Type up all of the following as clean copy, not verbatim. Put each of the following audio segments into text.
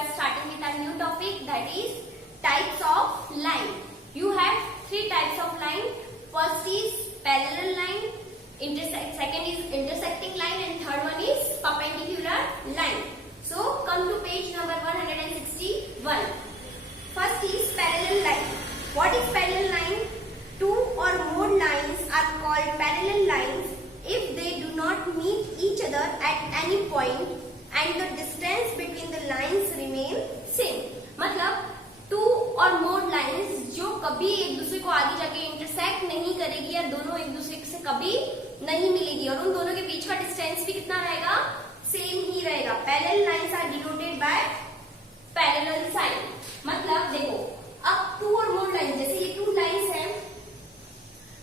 are starting with a new topic, that is types of line. You have three types of line. First is parallel line, second is intersecting line, and third one is perpendicular line. So come to page number 161. First is parallel line. What is parallel line? Two or more lines are called parallel lines if they do not meet each other at any point and the distance between the lines remain same. मतलब two or more lines जो कभी एक दूसरे को आगे जाके intersect नहीं करेगी या दोनों एक दूसरे से कभी नहीं मिलेगी और उन दोनों के बीच का डिस्टेंस भी कितना रहेगा, सेम ही रहेगा. Parallel lines are denoted by parallel sign. मतलब देखो अब टू और मोर लाइन, जैसे ये टू लाइंस हैं,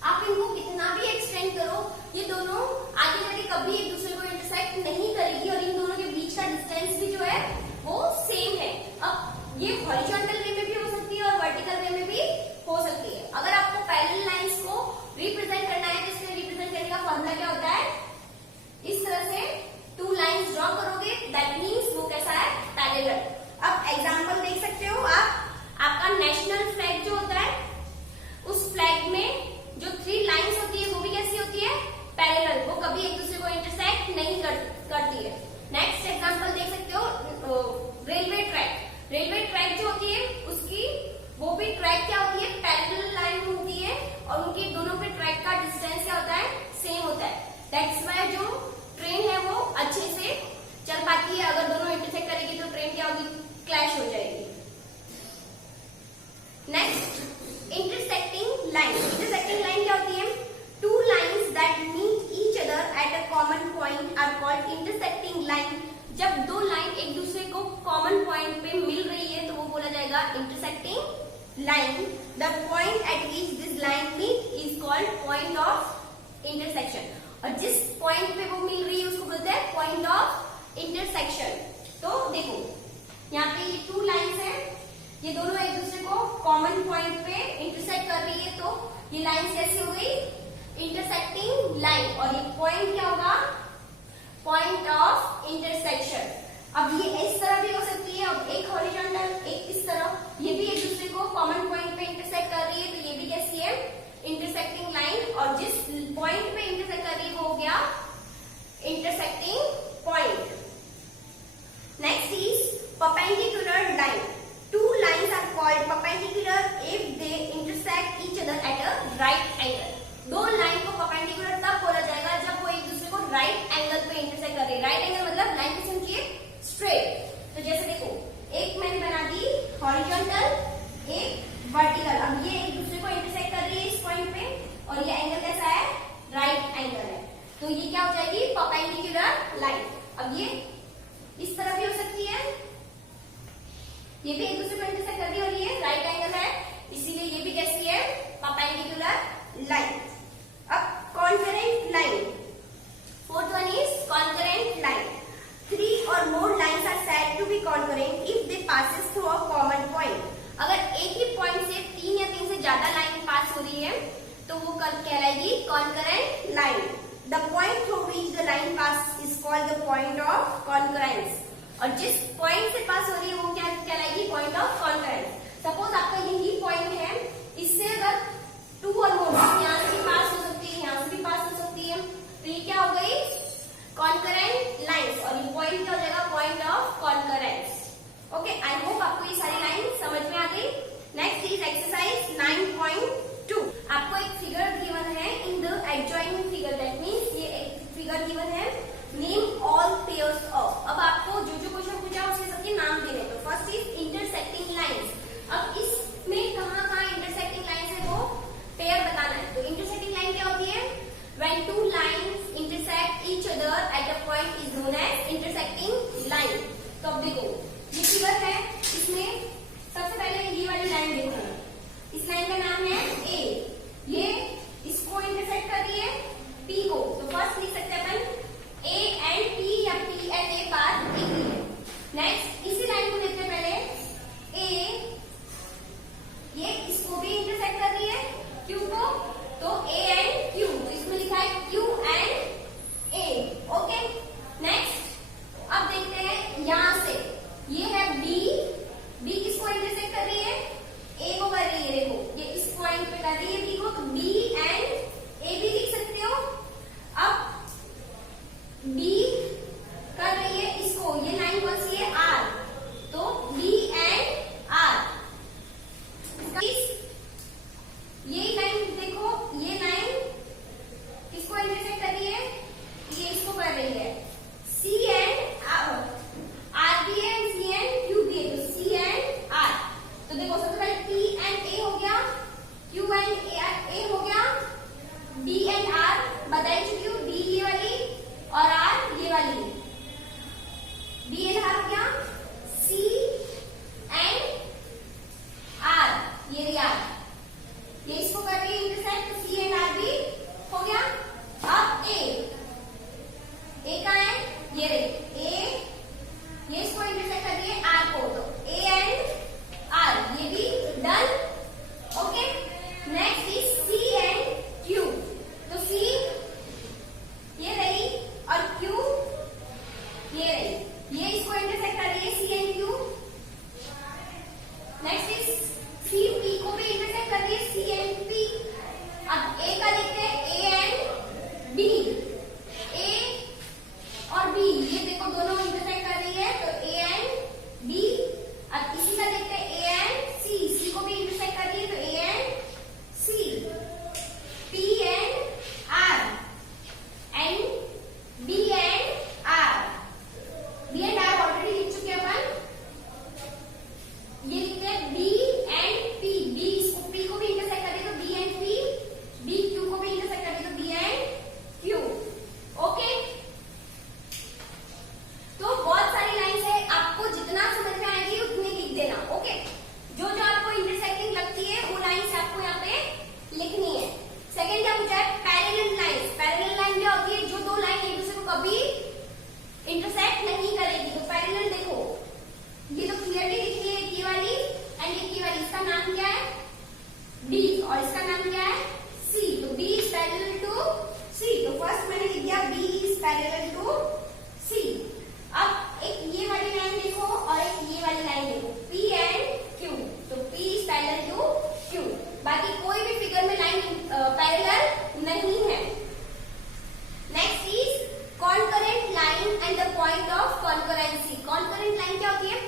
आप इनको कितना भी एक्सटेंड करो ये दोनों आगे जाके कभी एक दूसरे को इंटरसेक्ट नहीं करेगी और इन दोनों के बीच का डिस्टेंस भी जो है वो सेम है. अब ये हॉरिजॉन्टल वे में भी हो सकती है और वर्टिकल वे में भी हो सकती है. अगर आपको पैरेलल लाइंस को रिप्रेजेंट करना है तो इससे रिप्रेजेंट करने का फॉर्मूला क्या होता है, इस तरह से टू लाइंस ड्रॉ करोगे, दैट मीन्स वो कैसा है, पैरेलल. अब एग्जांपल देख सकते हो आप, आपका नेशनल फ्लैग जो होता है उस फ्लैग में जो थ्री लाइंस होती है वो भी कैसी होती है, पैरेलल. वो कभी एक दूसरे को इंटरसेक्ट नहीं करती है. नेक्स्ट एग्जांपल देख सकते हो, रेलवे ट्रैक. रेलवे ट्रैक जो होती है उसकी वो भी ट्रैक क्या होती है, पैरेलल लाइन होती है और उनके दोनों के ट्रैक का डिस्टेंस क्या होता है, सेम होता है. दैट्स व्हाई जो ट्रेन है वो अच्छे से चल पाती है. अगर दोनों इंटरसेक्ट करेगी तो ट्रेन क्या होगी, क्लैश हो जाएगी. Next intersecting line. Intersecting line क्या होती है, two lines that meet each other at a common point are called intersecting line. जब दो लाइन एक दूसरे को कॉमन पॉइंट पे मिल रही है तो वो बोला जाएगा intersecting line. The point at which this line meet is called point of intersection. और जिस पॉइंट पे वो मिल रही है उसको बोलते हैं पॉइंट ऑफ इंटरसेक्शन. तो देखो यहाँ पे ये टू लाइंस है, ये दोनों एक दूसरे को कॉमन पॉइंट पे इंटरसेक्ट कर रही है तो ये लाइंस कैसी हो गई, इंटरसेक्टिंग लाइन. और ये पॉइंट क्या होगा, पॉइंट ऑफ इंटरसेक्शन. अब ये इस तरह भी हो सकती है, अब एक हॉरिजॉन्टल एक इस तरह, ये भी एक दूसरे को कॉमन पॉइंट पे इंटरसेक्ट कर रही है तो ये भी कैसी है, इंटरसेक्टिंग लाइन. और जिस पॉइंट पे इंटरसेक्ट कर रही है वो हो गया intersecting point. Next is perpendicular line. Two lines are called perpendicular if they intersect each other at a right angle. दो लाइन को perpendicular तब बोला जाएगा जब वो एक दूसरे को right angle पे intersect कर रही है. right angle मतलब लाइन की समझिए straight. तो जैसे देखो एक मैंने बना दी horizontal, एक vertical. अब ये एक दूसरे को intersect कर रही है इस पॉइंट पे और ये एंगल कैसा है, right angle है. तो ये क्या हो जाएगी, perpendicular line. अब ये इस तरह भी हो सकती है, ये भी एक दूसरे को इंटरसेक्ट कर रही है और ये राइट एंगल है, इसीलिए ये भी कैसी है, परपेंडिकुलर लाइन. अब concurrent line. Fourth one is concurrent line. Three or more lines are said to be concurrent if they passes through a common point. अगर एक ही पॉइंट से तीन या तीन से ज्यादा लाइन पास हो रही है तो वो कहलाएगी concurrent line. The point through which the line pass is called the point of concurrence. और जिस पॉइंट से पास हो रही है वो क्या कहलाएगी, पॉइंट ऑफ कॉन्करेंस. सपोज आपका यही पॉइंट है, इससे अगर टू और मोर, यहाँ से भी पास हो सकती है, यहाँ से भी पास हो सकती है, तो ये क्या हो गई, कॉन्करेंट लाइंस. और ये पॉइंट क्या हो जाएगा, point of concurrence. Okay, I hope आपको ये सारी लाइन समझ में आ गई. Next is exercise 9.2. आपको एक फिगर गिवन है in the adjoining figure. That means ये एक फिगर गिवन है, नेम ऑल पेयर्स ऑफ. अब आपको जो जो क्वेश्चन पूछा उसके सबके नाम देने. तो फर्स्ट इज इंटरसेक्टिंग लाइंस. अब इसमें कहाँ कहाँ इंटरसेक्टिंग लाइंस है वो पेयर बताना है. तो इंटरसेक्टिंग लाइन क्या होती है, when two lines intersect each other at a point is known as intersecting line. तो अब देखो ये फिगर है, इसमें सबसे पहले ये वाली लाइन देखो, इस लाइन का नाम है ए. ये इसको इंटरसेक्ट कर रही है पी को. तो फर्स्ट लिख सकते हैं अपन A and P या P and A पाथ एक ही है. नेक्स्ट इसी लाइन को देखते हैं पहले, A ये इसको भी इंटरसेक्ट कर रही है Q को, तो A and Q. तो इसमें लिखा है Q and A. Okay, next अब देखते हैं यहां से किसको इंटरसेक्ट कर रही है? C and Q. Next is C P को भी इंटरसेक्ट कर रही है, सी एंड पी। अब ए का देखते हैं, ए एंड बी। ए और बी ये देखो दोनों इंटरसेक्ट कर रही है, तो ए एंड बी। अब इसी का देखते हैं, ए एंड सी, सी को भी इंटरसेक्ट कर रही है, तो A and C. P and R and B and R. B and R already लिख चुके हैं अपन। ये लिखते हैं बी एंड पी। बी इसको पी को भी इंटरसेक्ट कर रही है, तो B and P. B Q को भी इंटरसेक्ट कर रही है, तो बी एंड क्यू। ओके, तो बहुत सारी लाइन्स है, आपको जितना समझ में आएगी उतनी लिख देना। ओके, जो जो आपको इंटरसेक्टिंग लगती है वो लाइन्स आपको यहाँ पे लिखनी है। सेकंड क्या पूछा है? Parallel lines. पैरेलल लाइन क्या होती है? जो दो लाइन एक दूसरे को कभी इंटरसेक्ट नहीं करेगी। तो पैरेलल देखो, ये तो क्लियरली दिख रही है, ये वाली एंड ये वाली। इसका नाम क्या है? बी, और इसका नाम क्या है? सी। तो बी इज पैरेलल टू सी। तो फर्स्ट मैंने लिख दिया बी इज पैरेलल टू सी। अब एक ये वाली लाइन देखो और एक ये वाली लाइन देखो, पी एंड क्यू। तो P is parallel to Q. बाकी कोई भी फिगर में लाइन पैरेलल नहीं है। Next is concurrent line and the point of concurrency. Concurrent line क्या होती है?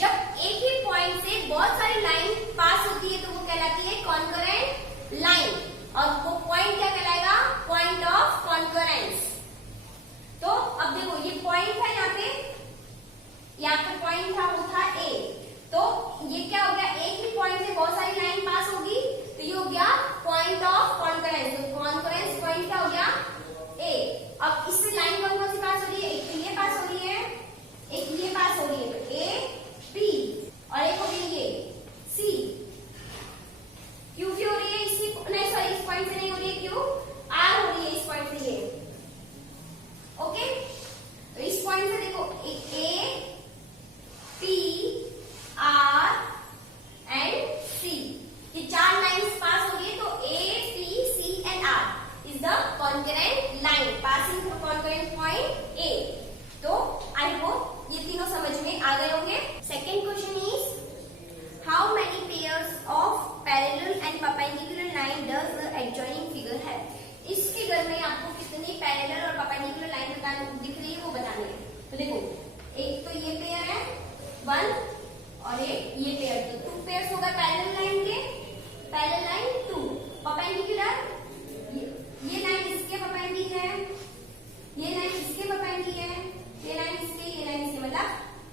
जब एक ही पॉइंट से बहुत सारी लाइन पास होती है तो वो कहलाती है कॉन्करेंट लाइन, और वो पॉइंट क्या कहलाएगा? Point of concurrence. तो अब देखो ये पॉइंट है, यहाँ पे पॉइंट था, वो था ए। तो ये क्या हो गया? एक ही पॉइंट से बहुत सारी लाइन पास होगी तो ये हो गया पॉइंट ऑफ कॉन्करेंस। तो कॉन्करेंस पॉइंट क्या हो गया? ए। अब इससे लाइन कौन कौन सी पास हो रही है? एक तो ये पास हो रही है, एक ये पास हो रही है, तो ए पी, और एक हो रही है ये सी। क्यू क्यू हो रही है इसी, नहीं सॉरी इस पॉइंट से नहीं हो रही है, क्यू आर हो रही है इस पॉइंट से ये। ओके, तो इस पॉइंट से देखो A P R and C, ये चार लाइंस पास हो रही है। तो A P C and R is the concurrent line passing through concurrent point A. तो आई होप ये तीनों समझ में आ गए होंगे। Second question is how many pairs of parallel and perpendicular line does the adjoining figure have. इस figure में आपको कितनी पैरेलल और परपेंडिकुलर लाइन दिख रही है वो बतानी है। तो देखो, एक तो ये पेयर है 1 और एक ये पेयर, तो 2 पेयर्स होगा पैरेलल लाइन के। पैरेलल लाइन 2, परपेंडिकुलर ये लाइन इसके परपेंडिक है, ये लाइन इसके परपेंडिक है, ये लाइन इसके, ये लाइन इसके, मतलब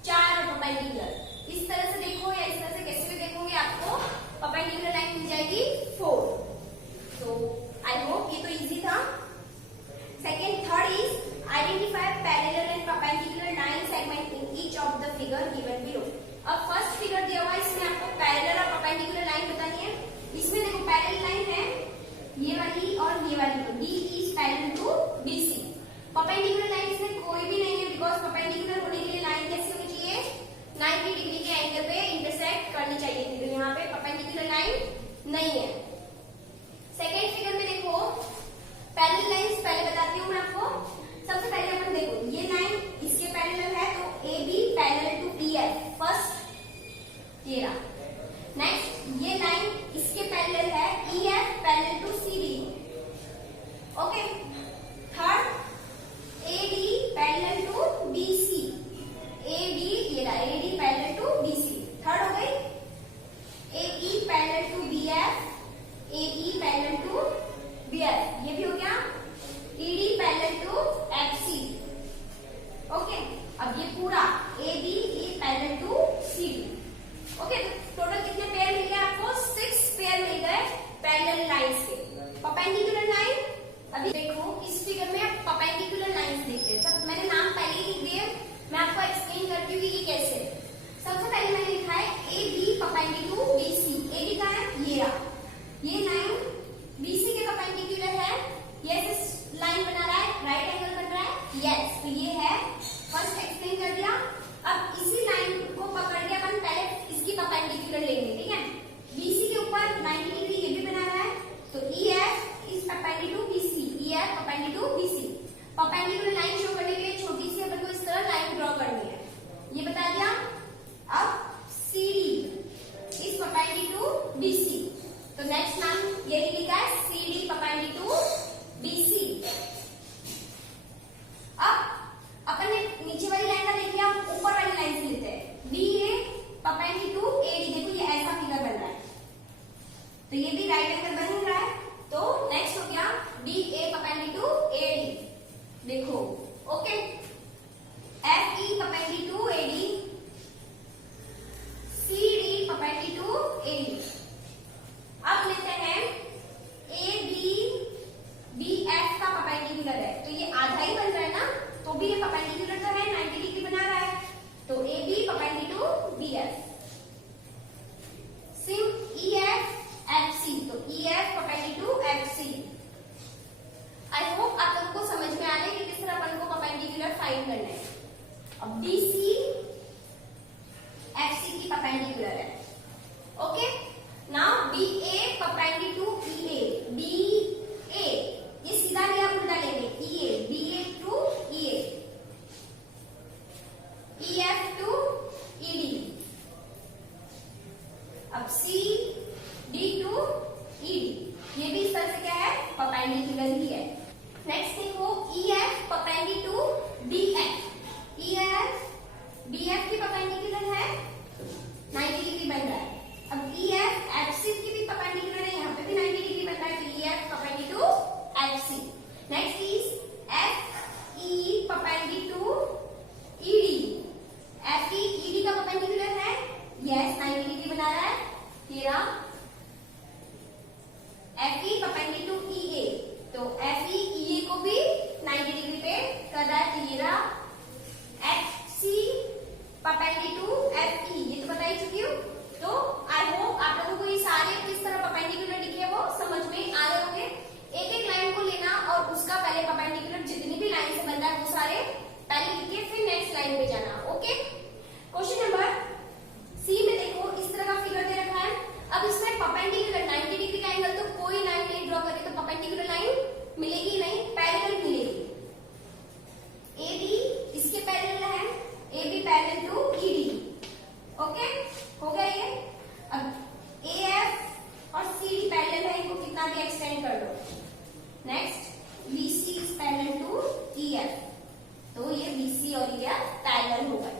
4 परपेंडिकुलर। इस तरह से देखो या इस तरह से कैसे भी देखोगे आपको परपेंडिकुलर लाइन मिल जाएगी 4। तो आई होप ये तो इजी था। Second, third is identify parallel and perpendicular line segment in each of the figure given below. अब फर्स्ट फिगर दिया हुआ है, इसमें आपको पैरेलल और परपेंडिकुलर लाइन बतानी है। इसमें देखो पैरेलल लाइन है ये वाली और ये वाली, तो D is parallel to BC. Perpendicular line इसमें कोई भी नहीं है, बिकॉज परपेंडिकुलर होने के लिए लाइन कैसी होनी चाहिए? 90 डिग्री के एंगल पे इंटरसेक्ट करनी चाहिए थी, तो यहाँ पे परपेंडिकुलर लाइन नहीं है। सेकेंड फिगर में देखो पैरेलल लाइंस पहले बताती हूँ मैं आपको। सबसे पहले अपन देखो ये लाइन इसके पैरेलल है, तो A B parallel to E F, first ये रहा। नेक्स्ट ये लाइन इसके पैरेलल है, E F parallel to C D. Okay, third A D parallel to B C, A D ये रहा, A D parallel to B C. Third हो गई A E parallel to B F अब BC FC की perpendicular है. Okay, now BA perpendicular to EA. BA ये सीधा लिया, उल्टा लेंगे. EA, BA to EA, EF to ED. अब CD टू ED. ये भी इस तरह से क्या है, परपेंडिकुलर ही है. नेक्स्ट देखो, EF perpendicular to DF. EF DF की परपेंडिकुलर है, 90 डिग्री बन रहा है. अब EF FC की भी परपेंडिकुलर है, यहाँ पे भी 90 डिग्री बन रहा है, तो EF perpendicular to FC. Next is FE perpendicular to ED. FE ED का परपेंडिकुलर है, यस 90 डिग्री बना रहा है. तेरा FE परपेंडिकुलर टू EA, तो FE EA को भी 90 डिग्री पे कर रहा है. तो ये रहा FC परपेंडिकुलर टू FE. ये तो बता ही चुकी हूँ. तो आई होप आप लोगों को ये सारे किस तरह परपेंडिकुलर दिखे वो समझ में आ रहे होंगे. एक एक लाइन को लेना और उसका पहले परपेंडिकुलर जितनी भी लाइन से बन रहा है वो सारे पहले लिख के फिर नेक्स्ट लाइन पे जाना. ओके, क्वेश्चन नंबर सी में देखो, इस तरह का फिगर दे रखा है. अब इसमें परपेंडिकुलर 90 डिग्री का एंगल, तो कोई लाइन नहीं ड्रॉ करें तो परपेंडिकुलर लाइन मिलेगी नहीं, पैरेलल मिलेगी. AB इसके पैरेलल है, AB parallel to ED. Okay, हो गया ये. अब AF और CD पैरेलल है, इनको कितना भी एक्सटेंड कर लो. Next BC is parallel to EF, तो ये BC और EF पैरेलल हो गए.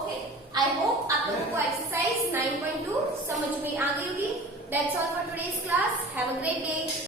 ओके, आई होप आप लोगों को एक्सरसाइज 9.2 समझ में आ गई होगी. That's all for today's class. Have a great day.